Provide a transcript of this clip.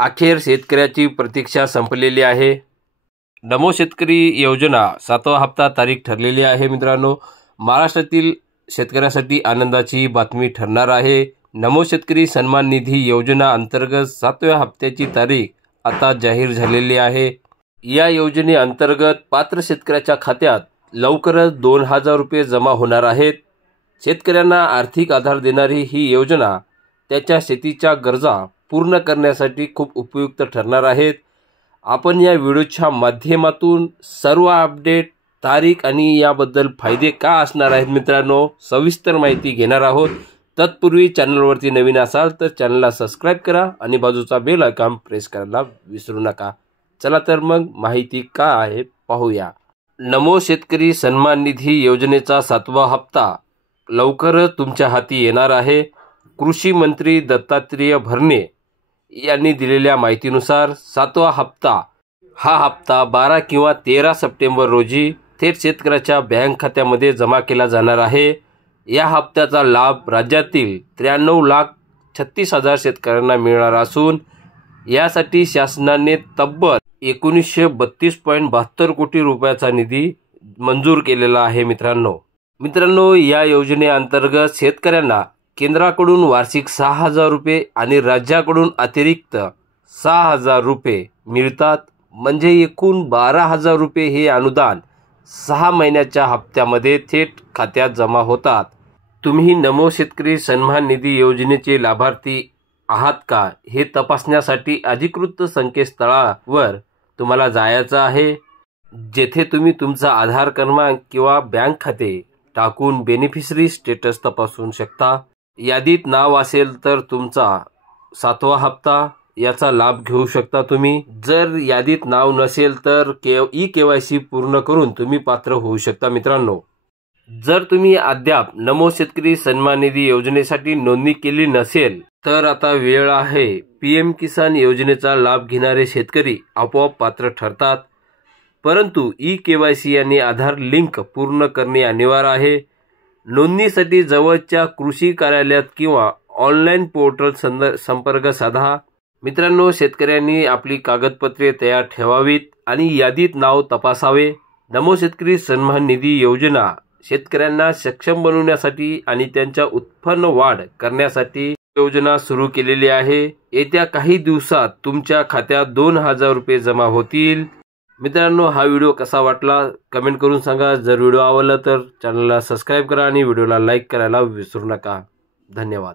अखेर शेतकऱ्याची प्रतीक्षा संपलेली आहे। नमो शेतकरी योजना 7वा हप्ता तारीख ठरलेली आहे। मित्रांनो, महाराष्ट्रातील शेतकऱ्यासाठी आनंदाची बातमी ठरणार आहे। नमो शेतकरी सन्मान निधी योजना अंतर्गत 7व्या हप्त्याची तारीख आता जाहीर झालेली आहे। या योजनेअंतर्गत पात्र शेतकऱ्याच्या खात्यात लवकरच 2000 रुपये जमा होणार आहेत। शेतकऱ्यांना आर्थिक आधार देणारी ही योजना त्याच्या शेतीच्या गरजा पूर्ण करण्यासाठी खूप उपयुक्त ठरणार आहेत। आपण या व्हिडिओच्या माध्यमातून सर्व अपडेट, तारीख आणि याबद्दल फायदे का असणार आहेत मित्रांनो, सविस्तर माहिती घेणार आहोत। तत्पूर्वी चॅनलवरती नवीन असाल तर चॅनलला सबस्क्राइब करा आणि बाजूचा बेल आयकॉन प्रेस करायला विसरू नका। चला तर मग माहिती काय आहे पाहूया। नमो शेतकरी सन्मान निधी योजनेचा 7वा हप्ता लवकरच तुमच्या हाती येणार आहे। कृषी मंत्री दत्तात्रेय भरणे यांनी दिलेल्या माहितीनुसार 7वा हप्ता हा हप्ता 12 किंवा 13 सप्टेंबर रोजी थेट शेतकऱ्याच्या बँक खात्यामध्ये जमा केला जाणार आहे। या हप्त्याचा लाभ राज्यातील 93,36,000 शेतकऱ्यांना मिळणार असून यासाठी शासनाने तब्बल 1932.72 कोटी रुपयाचा निधी मंजूर केलेला आहे। मित्रांनो, या योजनेअंतर्गत शेतकऱ्यांना केंद्राकडून वार्षिक 6,000 रुपये आणि राज्याकडून अतिरिक्त 6,000 रुपये मिळतात। म्हणजे एकूण 12,000 रुपये हे अनुदान 6 महिन्याच्या हप्त्यामध्ये थेट खात्यात जमा होतात। तुम्ही नमो शेतकरी सन्मान निधी योजनेचे लाभार्थी आहात का हे तपासण्यासाठी अधिकृत संकेतस्थळावर तुम्हाला जायचं आहे, जेथे तुम्ही तुमचा आधार क्रमांक किंवा बँक खाते टाकून बेनिफिशरी स्टेटस तपासू शकता। यादीत नाव असेल तर तुमचा 7वा हप्ता याचा लाभ घेऊ शकता तुम्ही। जर यादीत नाव नसेल तर KYC पूर्ण करून तुम्ही पात्र होऊ शकता। मित्रांनो, जर तुम्ही अद्याप नमो शेतकरी सन्मान निधी योजनेसाठी नोंदणी केली नसेल तर आता वेळ आहे। PM किसान योजनेचा लाभ घेणारे शेतकरी आपोआप पात्र ठरतात, परंतु KYC आणि आधार लिंक पूर्ण करणे अनिवार्य आहे। नोंदणीसाठी जवळच्या कृषी कार्यालयात किंवा ऑनलाईन पोर्टल संपर्क साधा। मित्रांनो, शेतकऱ्यांनी आपली कागदपत्रे तयार ठेवावीत आणि यादीत नाव तपासावे। नमो शेतकरी सन्मान निधी योजना शेतकऱ्यांना सक्षम बनवण्यासाठी आणि त्यांच्या उत्पन्न वाढ करण्यासाठी योजना सुरू केलेली आहे। येत्या काही दिवसात तुमच्या खात्यात 2000 रुपये जमा होतील। मित्रांनो, हा व्हिडिओ कसा वाटला कमेंट करून सांगा। जर व्हिडिओ आवडला तर चॅनलला सबस्क्राइब करा आणि व्हिडिओला लाईक करायला विसरू नका। धन्यवाद।